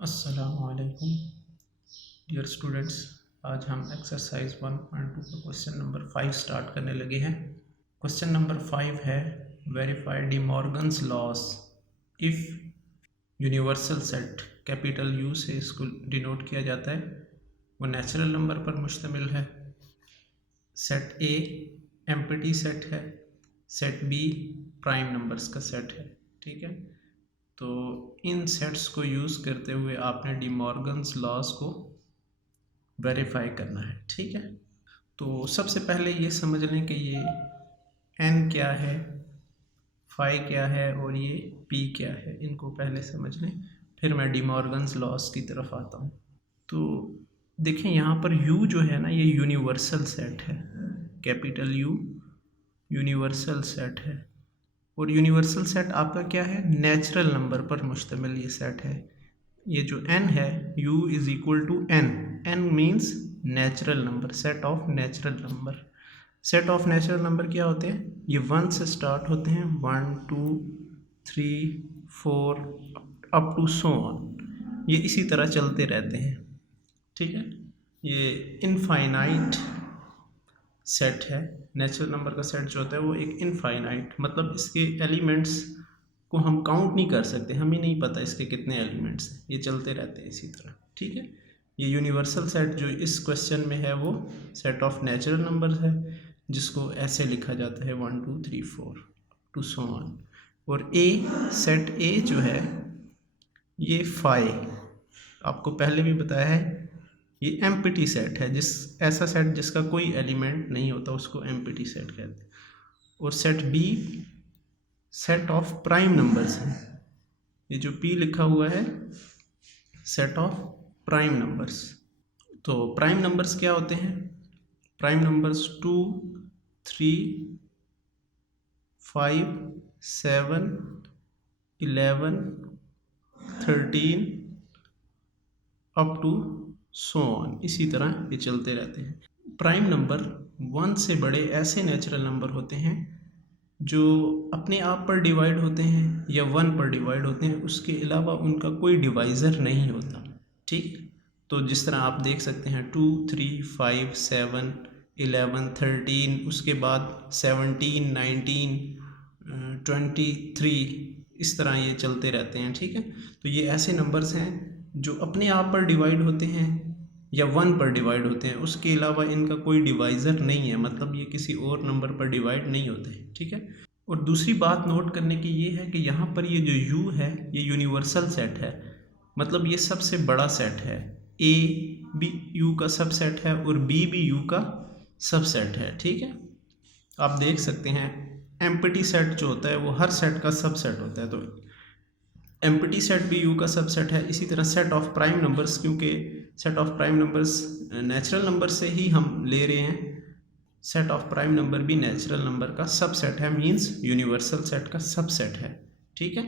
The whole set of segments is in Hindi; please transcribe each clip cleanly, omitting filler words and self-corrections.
अस्सलामुअलैकुम डियर स्टूडेंट्स। आज हम एक्सरसाइज 1.2 का क्वेश्चन नंबर 5 स्टार्ट करने लगे हैं। क्वेश्चन नंबर 5 है verify D Morgan's loss if universal set capital you से इसको डिनोट किया जाता है, वो नेचुरल नंबर पर मुश्तमिल है। सेट ए एम्प्टी सेट है, सेट बी प्राइम नंबर्स का सेट है। ठीक है, तो इन सेट्स को यूज़ करते हुए आपने डी मॉर्गन्स लॉस को वेरीफाई करना है। ठीक है, तो सबसे पहले ये समझ लें कि ये एन क्या है, फाई क्या है और ये पी क्या है, इनको पहले समझ लें, फिर मैं डी मॉर्गन्स लॉस की तरफ आता हूँ। तो देखें यहाँ पर यू जो है ना, ये यूनिवर्सल सेट है, कैपिटल यू यूनिवर्सल सेट है। और यूनिवर्सल सेट आपका क्या है, नेचुरल नंबर पर मुश्तमिल ये सेट है। ये जो n है, u is equal to n, n means natural number, set of natural number. Set of natural number क्या होते हैं, ये 1 से स्टार्ट होते हैं, 1 2 3 4 अप टू सो ऑन, ये इसी तरह चलते रहते हैं। ठीक है, ये इनफाइनाइट सेट है। नेचुरल नंबर का सेट जो होता है वो एक इनफाइनाइट, मतलब इसके एलिमेंट्स को हम काउंट नहीं कर सकते, हमें नहीं पता इसके कितने एलिमेंट्स हैं, ये चलते रहते हैं इसी तरह। ठीक है, ये यूनिवर्सल सेट जो इस क्वेश्चन में है वो सेट ऑफ नेचुरल नंबर है, जिसको ऐसे लिखा जाता है 1 2 3 4 टू सो ऑन। और ए सेट ए जो है ये फाई, आपको पहले भी बताया है, ये एम्प्टी सेट है, ऐसा सेट जिसका कोई एलिमेंट नहीं होता उसको एम्प्टी सेट कहते हैं। और set B set of prime numbers है, ये जो पी लिखा हुआ है सेट ऑफ प्राइम नंबर्स। तो प्राइम नंबर्स क्या होते हैं, prime numbers 2 3 5 7 11 13 up to so on, इसी तरह ये चलते रहते हैं। प्राइम नंबर 1 से बड़े ऐसे नेचुरल नंबर होते हैं जो अपने आप पर डिवाइड होते हैं या 1 पर डिवाइड होते हैं, उसके अलावा उनका कोई डिवाइज़र नहीं होता। ठीक, तो जिस तरह आप देख सकते हैं 2 3 5 7 11 13, उसके बाद 17 19 23, इस तरह ये चलते रहते हैं। ठीक है, तो ये ऐसे नंबर्स हैं जो अपने आप पर डिवाइड होते हैं या 1 पर डिवाइड होते हैं, उसके अलावा इनका कोई डिवाइज़र नहीं है, मतलब ये किसी और नंबर पर डिवाइड नहीं होते। ठीक है, और दूसरी बात नोट करने की ये है कि यहाँ पर ये जो u है ये यूनिवर्सल सेट है, मतलब ये सबसे बड़ा सेट है। a भी u का सबसेट है और b भी u का सबसेट है। ठीक है, आप देख सकते हैं एम्प्टी सेट जो होता है वो हर सेट का सबसेट होता है, तो एम्प्टी सेट भी u का सबसेट है। इसी तरह सेट ऑफ प्राइम नंबर्स, क्योंकि set of prime numbers natural number से ही हम ले रहे हैं, सेट ऑफ प्राइम नंबर भी नेचुरल नंबर का सबसेट है, मींस यूनिवर्सल सेट का सबसेट है। ठीक है,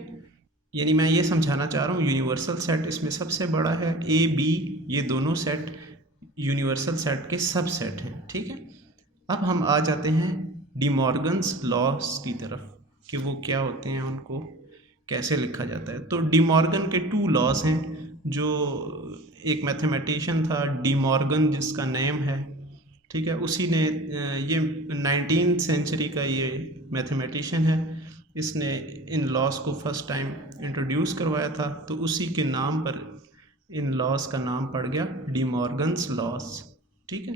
यानी मैं ये समझाना चाह रहा हूँ यूनिवर्सल सेट इसमें सबसे बड़ा है, ए बी ये दोनों सेट यूनिवर्सल सेट के सबसेट हैं। ठीक है, अब हम आ जाते हैं डी मॉर्गन्स लॉस की तरफ कि वो क्या होते हैं, उनको कैसे लिखा जाता है। तो डी मॉर्गन के 2 लॉज हैं, जो एक मैथमेटिशियन था डी मॉर्गन जिसका नेम है, ठीक है, उसी ने ये 19th सेंचुरी का ये मैथमेटिशियन है, इसने इन लॉस को फर्स्ट टाइम इंट्रोड्यूस करवाया था, तो उसी के नाम पर इन लॉस का नाम पड़ गया डी मॉर्गन्स लॉस। ठीक है,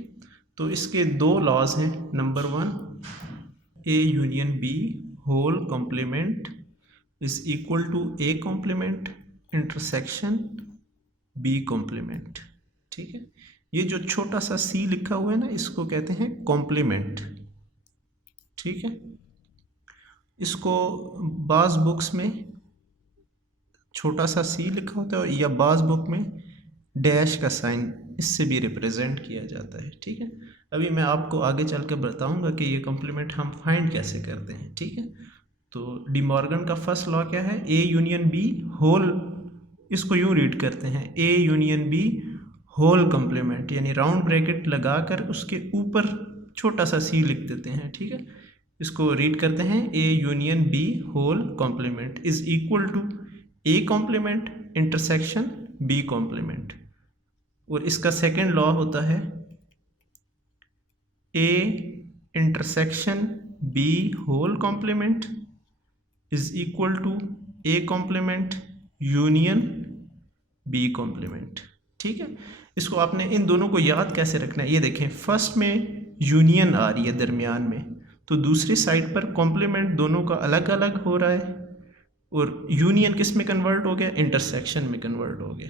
तो इसके 2 लॉज हैं। Number 1, A union B whole complement is equal to A complement intersection B complement. ठीक है, ये जो छोटा सा सी लिखा हुआ है ना, इसको कहते हैं कॉम्प्लीमेंट। ठीक है, इसको बाज़ बुक्स में छोटा सा सी लिखा होता है या बाज़ बुक में डैश का साइन इससे भी रिप्रेजेंट किया जाता है। ठीक है, अभी मैं आपको आगे चल कर बताऊंगा कि ये कॉम्प्लीमेंट हम फाइंड कैसे करते हैं। ठीक है, तो डी मॉर्गन का फर्स्ट लॉ क्या है, ए यूनियन बी होल, इसको यूँ रीड करते हैं A union B whole complement, यानी राउंड ब्रैकेट लगाकर उसके ऊपर छोटा सा सी लिख देते हैं। ठीक है, इसको रीड करते हैं A union B whole complement is equal to A complement intersection B complement. और इसका सेकंड लॉ होता है A intersection B whole complement is equal to A complement union B complement. ठीक है, इसको आपने इन दोनों को याद कैसे रखना है, ये देखें फर्स्ट में यूनियन आ रही है दरमियान में, तो दूसरी साइड पर कॉम्प्लीमेंट दोनों का अलग अलग हो रहा है, और यूनियन किस में कन्वर्ट हो गया, इंटरसेक्शन में कन्वर्ट हो गया।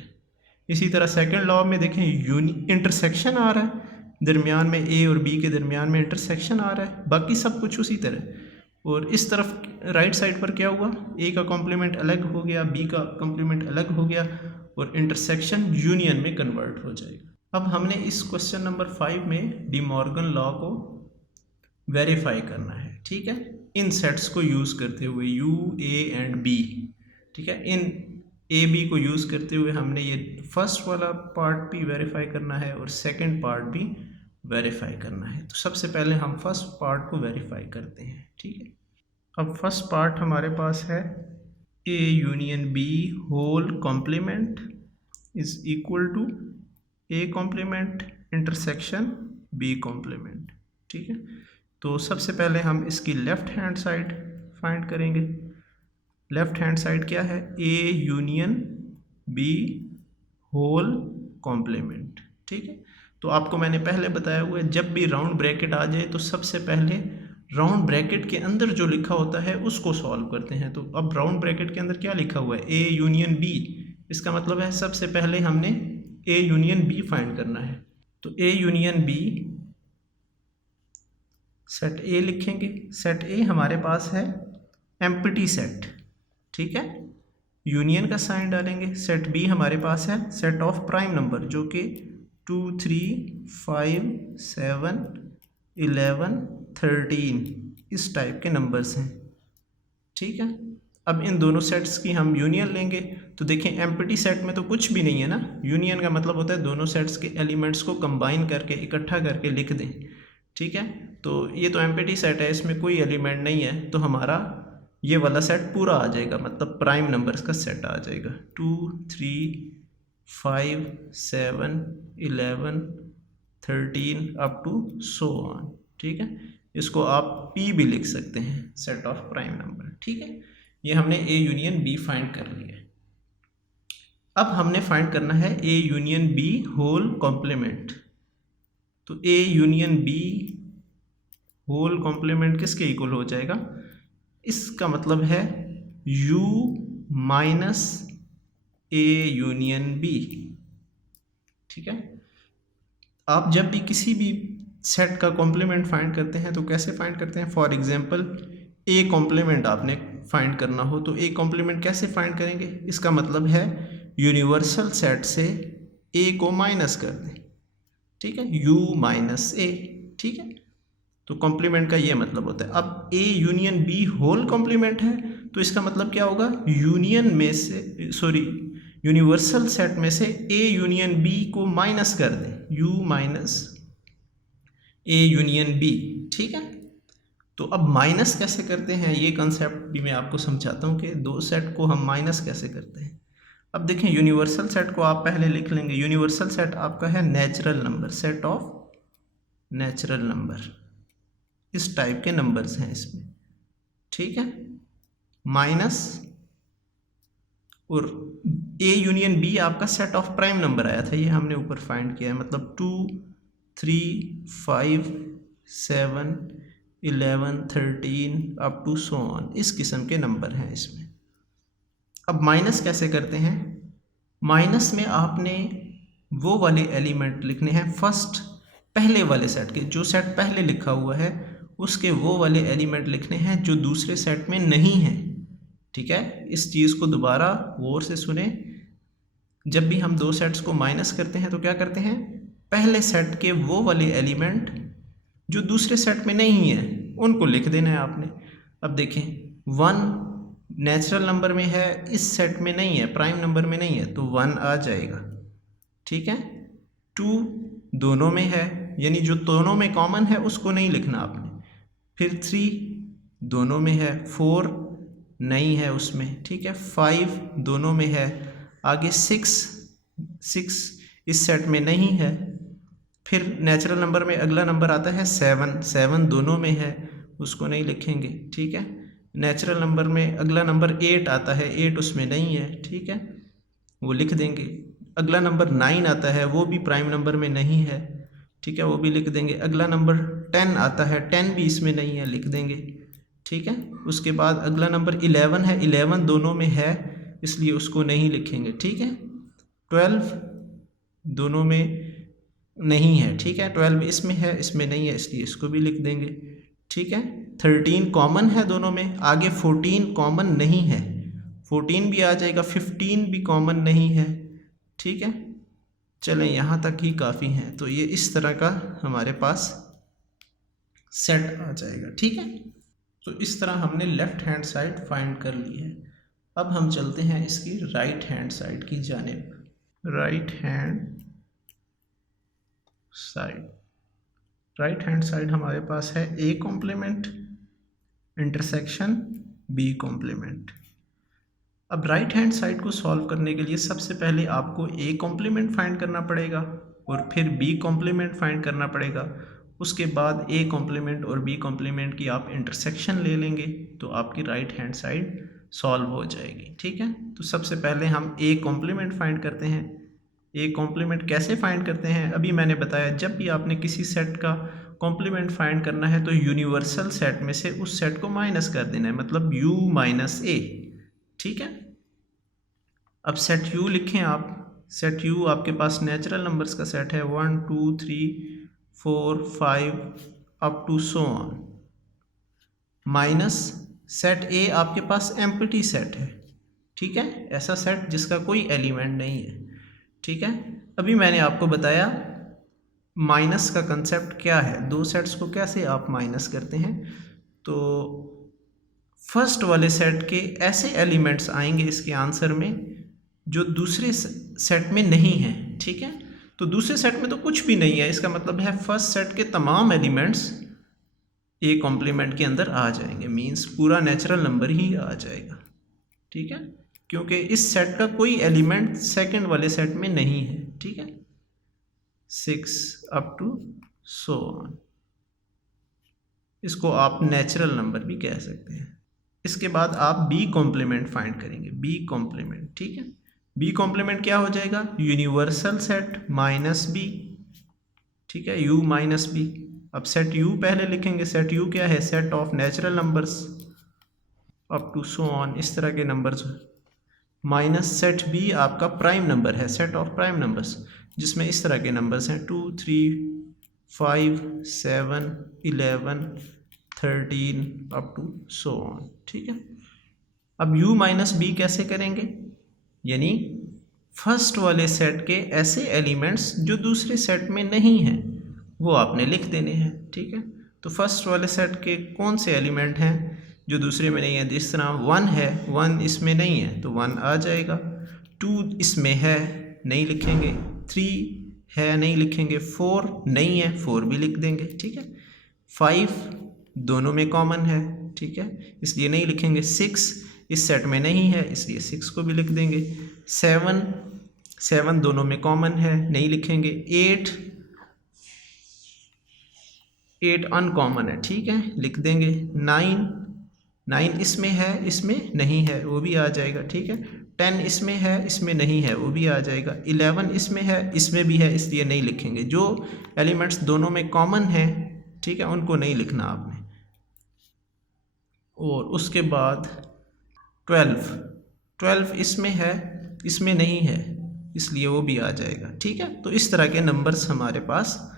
इसी तरह सेकंड लॉ में देखें इंटरसेक्शन आ रहा है दरमियान में, ए और बी के दरमियान में इंटरसेक्शन आ रहा है, बाकी सब कुछ उसी तरह। और इस तरफ राइट साइड पर क्या हुआ, ए का कॉम्प्लीमेंट अलग हो गया, बी का कॉम्प्लीमेंट अलग हो गया, और इंटरसेक्शन यूनियन में कन्वर्ट हो जाएगा। अब हमने इस क्वेश्चन नंबर 5 में डी मॉर्गन लॉ को वेरीफाई करना है। ठीक है, इन सेट्स को यूज़ करते हुए यू ए एंड बी। ठीक है, इन ए बी को यूज़ करते हुए हमने ये फर्स्ट वाला पार्ट भी वेरीफाई करना है और सेकंड पार्ट भी वेरीफाई करना है। तो सबसे पहले हम फर्स्ट पार्ट को वेरीफाई करते हैं। ठीक है, अब फर्स्ट पार्ट हमारे पास है A union B whole complement is equal to A complement intersection B complement. ठीक है, तो सबसे पहले हम इसकी लेफ़्ट हैंड साइड फाइंड करेंगे। लेफ़्ट हैंड साइड क्या है, A union B whole complement. ठीक है, तो आपको मैंने पहले बताया हुआ है जब भी राउंड ब्रैकेट आ जाए तो सबसे पहले राउंड ब्रैकेट के अंदर जो लिखा होता है उसको सॉल्व करते हैं। तो अब राउंड ब्रैकेट के अंदर क्या लिखा हुआ है, ए यूनियन बी, इसका मतलब है सबसे पहले हमने ए यूनियन बी फाइंड करना है। तो A union B, set A लिखेंगे। सेट ए हमारे पास है एम्प्टी सेट। ठीक है, यूनियन का साइन डालेंगे। सेट बी हमारे पास है सेट ऑफ प्राइम नंबर, जो कि 2 3 5 7 11 13 इस टाइप के नंबर्स हैं। ठीक है, अब इन दोनों सेट्स की हम यूनियन लेंगे। तो देखें एम्प्टी सेट में तो कुछ भी नहीं है ना, यूनियन का मतलब होता है दोनों सेट्स के एलिमेंट्स को कंबाइन करके इकट्ठा करके लिख दें। ठीक है, तो ये तो एम्प्टी सेट है, इसमें कोई एलिमेंट नहीं है, तो हमारा ये वाला सेट पूरा आ जाएगा, मतलब प्राइम नंबर्स का सेट आ जाएगा 2 3 5 7 11 13 अप टू सो ऑन। ठीक है, इसको आप P भी लिख सकते हैं, सेट ऑफ प्राइम नंबर। ठीक है, ये हमने ए यूनियन बी फाइंड कर लिया। अब हमने फाइंड करना है A union B whole complement. तो A union B whole complement किसके इक्वल हो जाएगा, इसका मतलब है u minus A union B. ठीक है, आप जब भी किसी भी सेट का कॉम्प्लीमेंट फाइंड करते हैं तो कैसे फाइंड करते हैं, फॉर एग्जांपल ए कॉम्प्लीमेंट आपने फाइंड करना हो तो ए कॉम्प्लीमेंट कैसे फाइंड करेंगे, इसका मतलब है यूनिवर्सल सेट से ए को माइनस कर दें। ठीक है, u माइनस ए। ठीक है, तो कॉम्प्लीमेंट का ये मतलब होता है। अब A union B whole complement है तो इसका मतलब क्या होगा, यूनियन में से यूनिवर्सल सेट में से ए यूनियन बी को माइनस कर दें, u minus A union B. ठीक है, तो अब माइनस कैसे करते हैं ये कंसेप्ट भी मैं आपको समझाता हूँ कि दो सेट को हम माइनस कैसे करते हैं। अब देखें यूनिवर्सल सेट को आप पहले लिख लेंगे। यूनिवर्सल सेट आपका है natural number, set of natural number, इस टाइप के नंबर्स हैं इसमें। ठीक है, माइनस और ए यूनियन बी आपका सेट ऑफ प्राइम नंबर आया था, ये हमने ऊपर फाइंड किया है, मतलब 2 3 5 7 11 13 अप टू सो ऑन, इस किस्म के नंबर हैं इसमें। अब माइनस कैसे करते हैं, माइनस में आपने वो वाले एलिमेंट लिखने हैं फर्स्ट पहले वाले सेट के, जो सेट पहले लिखा हुआ है उसके वो वाले एलिमेंट लिखने हैं जो दूसरे सेट में नहीं हैं। ठीक है, इस चीज़ को दोबारा गौर से सुने। जब भी हम दो सेट्स को माइनस करते हैं तो क्या करते हैं, पहले सेट के वो वाले एलिमेंट जो दूसरे सेट में नहीं है उनको लिख देना है आपने। अब देखें 1 नेचुरल नंबर में है, इस सेट में नहीं है, प्राइम नंबर में नहीं है, तो 1 आ जाएगा। ठीक है, 2 दोनों में है, यानी जो दोनों में कॉमन है उसको नहीं लिखना आपने। फिर 3 दोनों में है, 4 नहीं है उसमें। ठीक है, 5 दोनों में है, आगे 6 6 इस सेट में नहीं है। फिर नेचुरल नंबर में अगला नंबर आता है 7, 7 दोनों में है, उसको नहीं लिखेंगे, ठीक है। नेचुरल नंबर में अगला नंबर 8 आता है, 8 उसमें नहीं है, ठीक है, वो लिख देंगे। अगला नंबर 9 आता है, वो भी प्राइम नंबर में नहीं है, ठीक है, वो भी लिख देंगे। अगला नंबर 10 आता है, 10 भी इसमें नहीं है, लिख देंगे, ठीक है। उसके बाद अगला नंबर 11 है, 11 दोनों में है, इसलिए उसको नहीं लिखेंगे, ठीक है। 12 दोनों में नहीं है, ठीक है, 12 इसमें है, इसमें नहीं है, इसलिए इसको भी लिख देंगे, ठीक है। 13 कॉमन है दोनों में, आगे 14 कॉमन नहीं है, 14 भी आ जाएगा, 15 भी कॉमन नहीं है, ठीक है। चलें, यहाँ तक ही काफ़ी हैं। तो ये इस तरह का हमारे पास सेट आ जाएगा, ठीक है। तो इस तरह हमने लेफ़्ट हैंड साइड फाइंड कर ली है। अब हम चलते हैं इसकी राइट हैंड साइड की जानिब। राइट हैंड साइड हमारे पास है A complement intersection B complement. अब राइट हैंड साइड को सॉल्व करने के लिए सबसे पहले आपको ए कॉम्प्लीमेंट फाइंड करना पड़ेगा और फिर बी कॉम्प्लीमेंट फाइंड करना पड़ेगा। उसके बाद ए कॉम्प्लीमेंट और बी कॉम्प्लीमेंट की आप इंटरसेक्शन ले लेंगे तो आपकी राइट हैंड साइड सॉल्व हो जाएगी, ठीक है। तो सबसे पहले हम ए कॉम्प्लीमेंट फाइंड करते हैं। ए कॉम्प्लीमेंट कैसे फाइंड करते हैं अभी मैंने बताया। जब भी आपने किसी सेट का कॉम्प्लीमेंट फाइंड करना है तो यूनिवर्सल सेट में से उस सेट को माइनस कर देना है, मतलब u माइनस ए, ठीक है। अब सेट u लिखें आप। सेट u आपके पास नेचुरल नंबर्स का सेट है 1 2 3 4 5 up to so on, minus set a आपके पास एम्प्टी सेट है, ठीक है, ऐसा सेट जिसका कोई एलिमेंट नहीं है, ठीक है। अभी मैंने आपको बताया माइनस का कंसेप्ट क्या है, दो सेट्स को कैसे आप माइनस करते हैं। तो फर्स्ट वाले सेट के ऐसे एलिमेंट्स आएंगे इसके आंसर में जो दूसरे सेट में नहीं है, ठीक है। तो दूसरे सेट में तो कुछ भी नहीं है, इसका मतलब है फर्स्ट सेट के तमाम एलिमेंट्स ए कॉम्प्लीमेंट के अंदर आ जाएंगे, मींस पूरा नेचुरल नंबर ही आ जाएगा, ठीक है, क्योंकि इस सेट का कोई एलिमेंट सेकंड वाले सेट में नहीं है, ठीक है। 6 अप टू सो ऑन, इसको आप नेचुरल नंबर भी कह सकते हैं। इसके बाद आप बी कॉम्प्लीमेंट फाइंड करेंगे, बी कॉम्प्लीमेंट, ठीक है। बी कॉम्प्लीमेंट क्या हो जाएगा, यूनिवर्सल सेट माइनस बी, ठीक है, u माइनस बी। अब सेट u पहले लिखेंगे। सेट u क्या है, set of natural numbers up to so on, इस तरह के नंबर्स, माइनस सेट b आपका प्राइम नंबर है, सेट ऑफ प्राइम नंबर्स जिसमें इस तरह के नंबर्स हैं 2 3 5 7 11 13 अप टू सो ऑन, ठीक है। अब u माइनस बी कैसे करेंगे, यानी फर्स्ट वाले सेट के ऐसे एलिमेंट्स जो दूसरे सेट में नहीं हैं वो आपने लिख देने हैं, ठीक है। तो फर्स्ट वाले सेट के कौन से एलिमेंट हैं जो दूसरे में नहीं है, जिस तरह 1 है, 1 इसमें नहीं है तो 1 आ जाएगा, 2 इसमें है नहीं लिखेंगे, 3 है नहीं लिखेंगे, 4 नहीं है 4 भी लिख देंगे, ठीक है। 5 दोनों में कॉमन है, ठीक है, इसलिए नहीं लिखेंगे। 6 इस सेट में नहीं है इसलिए 6 को भी लिख देंगे। 7 दोनों में कॉमन है, नहीं लिखेंगे। 8 अनकॉमन है, ठीक है, लिख देंगे। 9 इसमें है, इसमें नहीं है, वो भी आ जाएगा, ठीक है। 10 इसमें है, इसमें नहीं है, वो भी आ जाएगा। 11 इसमें है, इसमें भी है, इसलिए नहीं लिखेंगे। जो एलिमेंट्स दोनों में कॉमन है, ठीक है, उनको नहीं लिखना आपने। और उसके बाद 12 इसमें है, इसमें नहीं है, इसलिए वो भी आ जाएगा, ठीक है। तो इस तरह के नंबर्स हमारे पास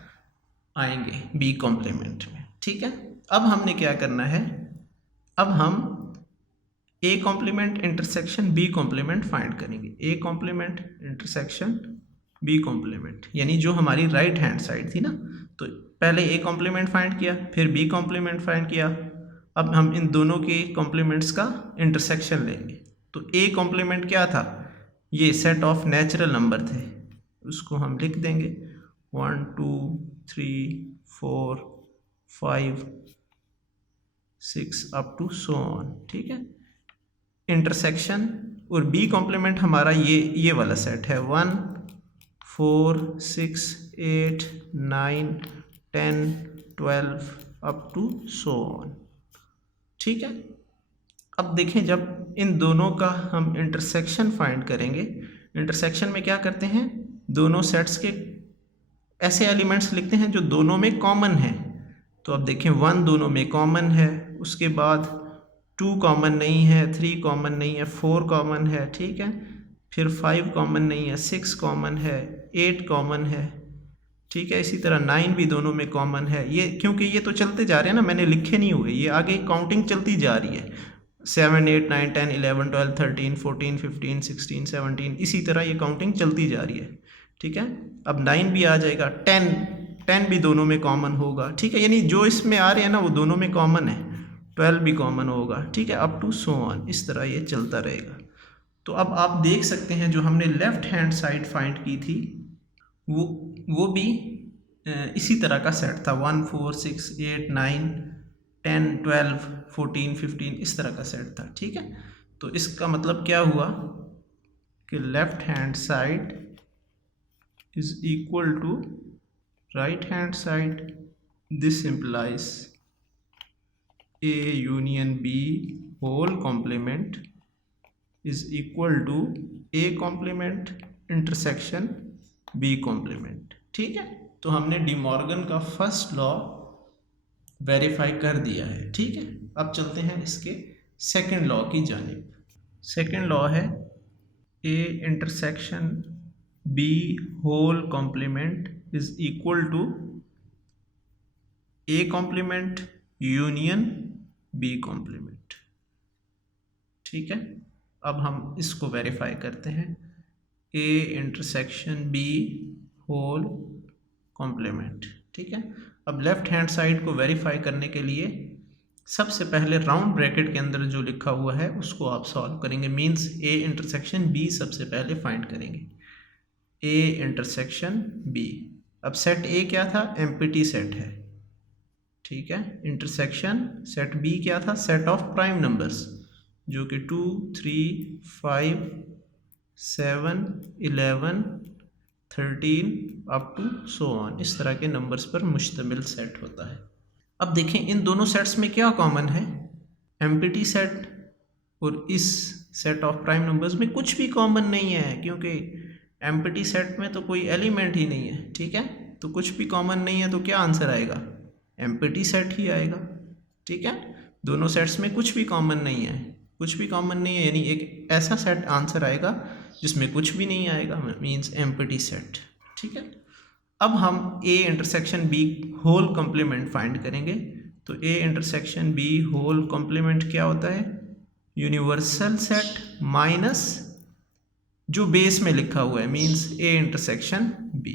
आएंगे बी कॉम्प्लीमेंट में, ठीक है। अब हमने क्या करना है, अब हम A complement intersection B complement find करेंगे। A complement intersection B complement, यानी जो हमारी राइट हैंड साइड थी ना, तो पहले ए कॉम्प्लीमेंट फाइंड किया, फिर बी कॉम्प्लीमेंट फाइंड किया। अब हम इन दोनों के कॉम्प्लीमेंट्स का इंटरसेक्शन लेंगे। तो ए कॉम्प्लीमेंट क्या था, ये सेट ऑफ नेचुरल नंबर थे, उसको हम लिख देंगे 1 2 3 4 5 6 अप टू सो ऑन, ठीक है। इंटरसेक्शन और बी कॉम्प्लीमेंट हमारा ये वाला सेट है 1 4 6 8 9 10 12 अप टू सो ऑन। ठीक है। अब देखें, जब इन दोनों का हम इंटरसेक्शन फाइंड करेंगे, इंटरसेक्शन में क्या करते हैं, दोनों सेट्स के ऐसे एलिमेंट्स लिखते हैं जो दोनों में कॉमन है। तो अब देखें 1 दोनों में कॉमन है, उसके बाद 2 कॉमन नहीं है, 3 कॉमन नहीं है, 4 कॉमन है, ठीक है, फिर 5 कॉमन नहीं है, 6 कॉमन है, 8 कॉमन है, ठीक है, इसी तरह 9 भी दोनों में कॉमन है। ये क्योंकि ये तो चलते जा रहे हैं ना, मैंने लिखे नहीं हुए, ये आगे काउंटिंग चलती जा रही है, 7 8 9 10 11 12 13 14 15 16 17, इसी तरह ये काउंटिंग चलती जा रही है। ठीक है, अब 9 भी आ जाएगा, 10 भी दोनों में कॉमन होगा। ठीक है, यानी जो इसमें आ रहे हैं ना वो दोनों में कॉमन है, 12 भी कॉमन होगा। ठीक है, अप टू सो ऑन, इस तरह ये चलता रहेगा। तो अब आप देख सकते हैं जो हमने लेफ्ट हैंड साइड फाइंड की थी वो भी इसी तरह का सेट था, 1 4 6 8 9 10 12 14 15, इस तरह का सेट था। ठीक है, तो इसका मतलब क्या हुआ कि left hand side is equal to right hand side. This implies A union B whole complement is equal to A complement intersection B complement. ठीक है, तो हमने डी मॉर्गन का फर्स्ट लॉ वेरीफाई कर दिया है। ठीक है, अब चलते हैं इसके सेकंड लॉ की जानिब। सेकंड लॉ है A intersection B whole complement is equal to A complement union B complement. ठीक है, अब हम इसको वेरीफाई करते हैं, A intersection B whole complement. ठीक है, अब लेफ्ट हैंड साइड को वेरीफाई करने के लिए सबसे पहले राउंड ब्रैकेट के अंदर जो लिखा हुआ है उसको आप सॉल्व करेंगे, मींस A इंटरसेक्शन B सबसे पहले फाइंड करेंगे, A इंटरसेक्शन B। अब सेट A क्या था, एम्प्टी सेट है। ठीक है, इंटरसेक्शन सेट B क्या था, सेट ऑफ प्राइम नंबर्स, जो कि 2 3 5 7 11 13 अप टू सो ऑन, इस तरह के नंबर्स पर मुश्तमिल सेट होता है। अब देखें इन दोनों सेट्स में क्या कॉमन है, एम्प्टी सेट और इस सेट ऑफ प्राइम नंबर्स में कुछ भी कॉमन नहीं है, क्योंकि एम्प्टी सेट में तो कोई एलिमेंट ही नहीं है। ठीक है, तो कुछ भी कॉमन नहीं है, तो क्या आंसर आएगा, एम्प्टी सेट ही आएगा। ठीक है, दोनों सेट्स में कुछ भी कॉमन नहीं है, कुछ भी कॉमन नहीं है, यानी एक ऐसा सेट आंसर आएगा जिसमें कुछ भी नहीं आएगा, मींस एम्प्टी सेट। ठीक है, अब हम A intersection B whole complement find करेंगे। तो A intersection B whole complement क्या होता है, यूनिवर्सल सेट माइनस जो बेस में लिखा हुआ है, मींस A इंटरसेक्शन B।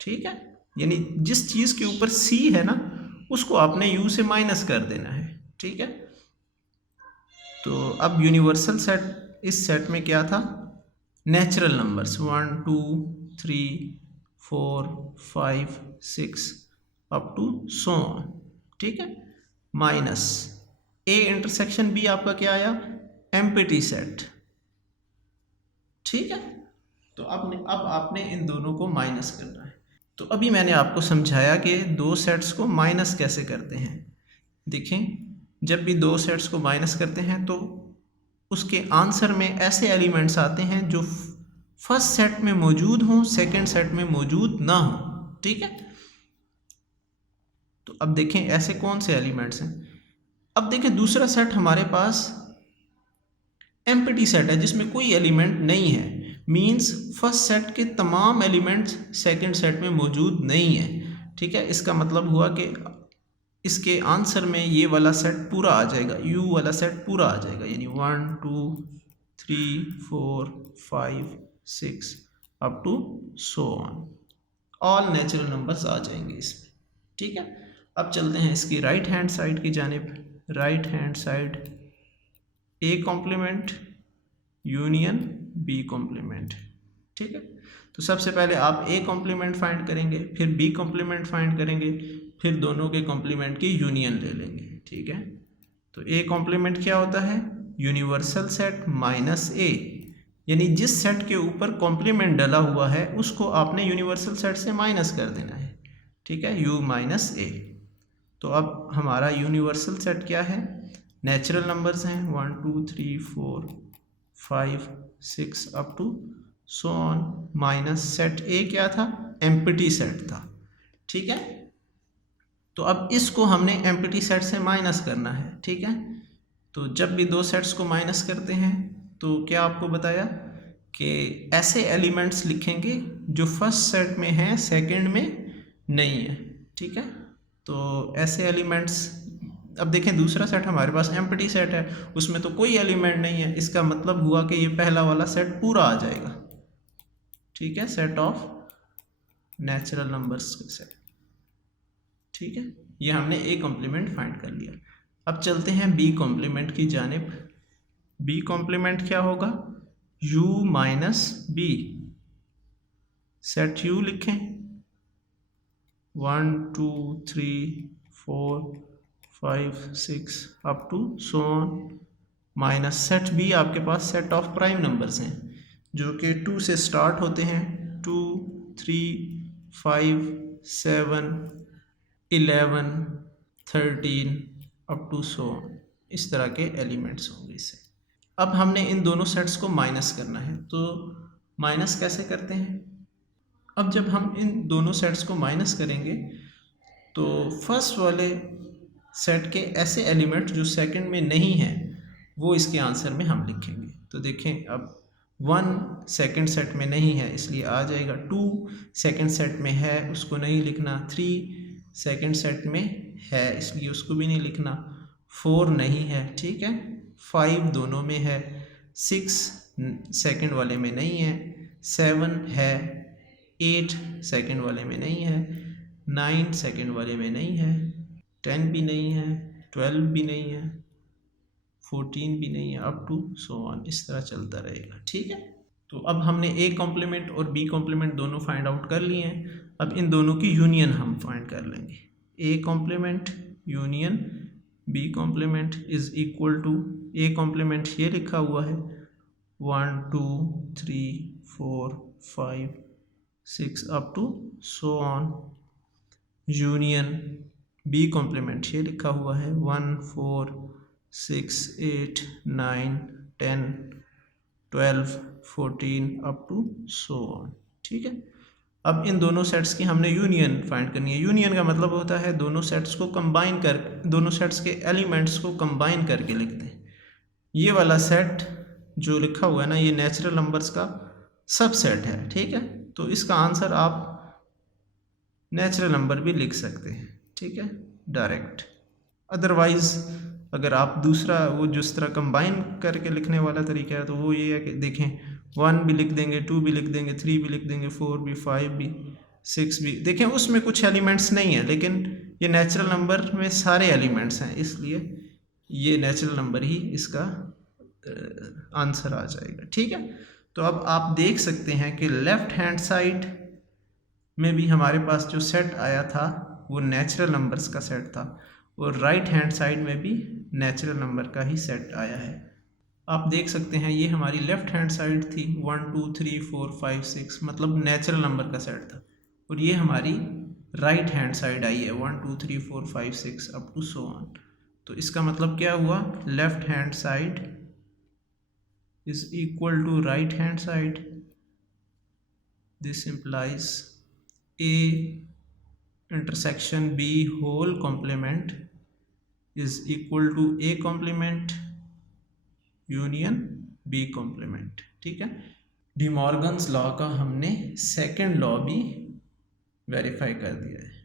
ठीक है, यानी जिस चीज़ के ऊपर C है ना उसको आपने U से माइनस कर देना है। ठीक है, तो अब यूनिवर्सल सेट, इस सेट में क्या था, natural numbers 1 2 3 4 5 6 up to so on. ठीक है, माइनस A इंटरसेक्शन B आपका क्या आया, एम्प्टी सेट। ठीक है, तो अब आपने इन दोनों को माइनस करना है। तो अभी मैंने आपको समझाया कि दो सेट्स को माइनस कैसे करते हैं। देखें, जब भी दो सेट्स को माइनस करते हैं तो उसके आंसर में ऐसे एलिमेंट्स आते हैं जो फर्स्ट सेट में मौजूद हों, सेकंड सेट में मौजूद ना हो। ठीक है, तो अब देखें ऐसे कौन से एलिमेंट्स हैं। अब देखें दूसरा सेट हमारे पास एम्प्टी सेट है जिसमें कोई एलिमेंट नहीं है, मींस फर्स्ट सेट के तमाम एलिमेंट्स सेकंड सेट में मौजूद नहीं है। ठीक है, इसका मतलब हुआ कि इसके आंसर में ये वाला सेट पूरा आ जाएगा, U वाला सेट पूरा आ जाएगा, यानी 1 2 3 4 5 6 up to so on, all natural numbers आ जाएंगे इसमें। ठीक है, अब चलते हैं इसकी राइट हैंड साइड की जानिब। Right hand side A complement union B complement. ठीक है, तो सबसे पहले आप A कॉम्प्लीमेंट फाइंड करेंगे, फिर B कॉम्प्लीमेंट फाइंड करेंगे, फिर दोनों के कॉम्प्लीमेंट की यूनियन ले लेंगे। ठीक है, तो A कॉम्प्लीमेंट क्या होता है, यूनिवर्सल सेट माइनस A, यानी जिस सेट के ऊपर कॉम्प्लीमेंट डला हुआ है उसको आपने यूनिवर्सल सेट से माइनस कर देना है, ठीक है, u माइनस ए। तो अब हमारा यूनिवर्सल सेट क्या है, नेचुरल नंबर्स हैं 1 2 3 4 5 6 up to so on, minus set A क्या था, एम्प्टी सेट था, ठीक है। तो अब इसको हमने एम्प्टी सेट से माइनस करना है, ठीक है। तो जब भी दो सेट्स को माइनस करते हैं तो क्या आपको बताया कि ऐसे एलिमेंट्स लिखेंगे जो फर्स्ट सेट में हैं सेकंड में नहीं है, ठीक है। तो ऐसे एलिमेंट्स, अब देखें दूसरा सेट हमारे पास एम्प्टी सेट है, उसमें तो कोई एलिमेंट नहीं है, इसका मतलब हुआ कि ये पहला वाला सेट पूरा आ जाएगा, ठीक है, सेट ऑफ नेचुरल नंबर्स का सेट, ठीक है। ये हमने ए कॉम्प्लीमेंट फाइंड कर लिया। अब चलते हैं बी कॉम्प्लीमेंट की जानिब। बी कॉम्प्लीमेंट क्या होगा, u minus B, set u लिखें 1 2 3 4 5 6 up to so on, minus set B आपके पास सेट ऑफ प्राइम नंबर्स हैं जो कि 2 से स्टार्ट होते हैं, 2 3 5 7 11 13 अप टू सो ऑन, इस तरह के एलिमेंट्स होंगे इससे। अब हमने इन दोनों सेट्स को माइनस करना है, तो माइनस कैसे करते हैं। अब जब हम इन दोनों सेट्स को माइनस करेंगे तो फर्स्ट वाले सेट के ऐसे एलिमेंट जो सेकंड में नहीं हैं वो इसके आंसर में हम लिखेंगे। तो देखें, अब 1 सेकंड सेट में नहीं है इसलिए आ जाएगा, 2 सेकंड सेट में है उसको नहीं लिखना, 3 सेकंड सेट में है इसलिए उसको भी नहीं लिखना, 4 नहीं है, ठीक है, 5 दोनों में है, 6 सेकंड वाले में नहीं है, 7 है, 8 सेकंड वाले में नहीं है, 9 सेकंड वाले में नहीं है, 10 भी नहीं है, 12 भी नहीं है, 14 भी नहीं है, अप टू सो ऑन, इस तरह चलता रहेगा, ठीक है। तो अब हमने ए कॉम्प्लीमेंट और बी कॉम्प्लीमेंट दोनों फाइंड आउट कर लिए हैं। अब इन दोनों की यूनियन हम फाइंड कर लेंगे, A complement union B complement is equal to, A complement ये लिखा हुआ है 1 2 3 4 5 6 up to so on, union B complement ये लिखा हुआ है 1 4 6 8 9 10 12 14 अप टू सो ऑन, ठीक है। अब इन दोनों सेट्स की हमने यूनियन फाइंड करनी है। यूनियन का मतलब होता है दोनों सेट्स को कंबाइन कर, दोनों सेट्स के एलिमेंट्स को कंबाइन करके लिखते हैं। ये वाला सेट जो लिखा हुआ है ना, ये नेचुरल नंबर्स का सबसेट है, ठीक है। तो इसका आंसर आप नेचुरल नंबर भी लिख सकते हैं, ठीक है, डायरेक्ट। अदरवाइज अगर आप दूसरा वो जिस तरह कंबाइन करके लिखने वाला तरीका है तो वो ये है कि देखें 1 भी लिख देंगे, 2 भी लिख देंगे, 3 भी लिख देंगे, 4 भी, 5 भी, 6 भी, देखें उसमें कुछ एलिमेंट्स नहीं है लेकिन ये नेचुरल नंबर में सारे एलिमेंट्स हैं इसलिए ये नेचुरल नंबर ही इसका आंसर आ जाएगा, ठीक है। तो अब आप देख सकते हैं कि लेफ्ट हैंड साइड में भी हमारे पास जो सेट आया था वो नेचुरल नंबर्स का सेट था और राइट हैंड साइड में भी नेचुरल नंबर का ही सेट आया है। आप देख सकते हैं ये हमारी लेफ्ट हैंड साइड थी 1 2 3 4 5 6 मतलब नेचुरल नंबर का सेट था, और ये हमारी राइट हैंड साइड आई है 1 2 3 4 5 6 अप टू सो ऑन। तो इसका मतलब क्या हुआ, left hand side is equal to right hand side, this implies A intersection B whole complement is equal to A complement union B complement, ठीक है। डी मॉर्गन्स लॉ का हमने सेकंड लॉ भी वेरीफाई कर दिया है।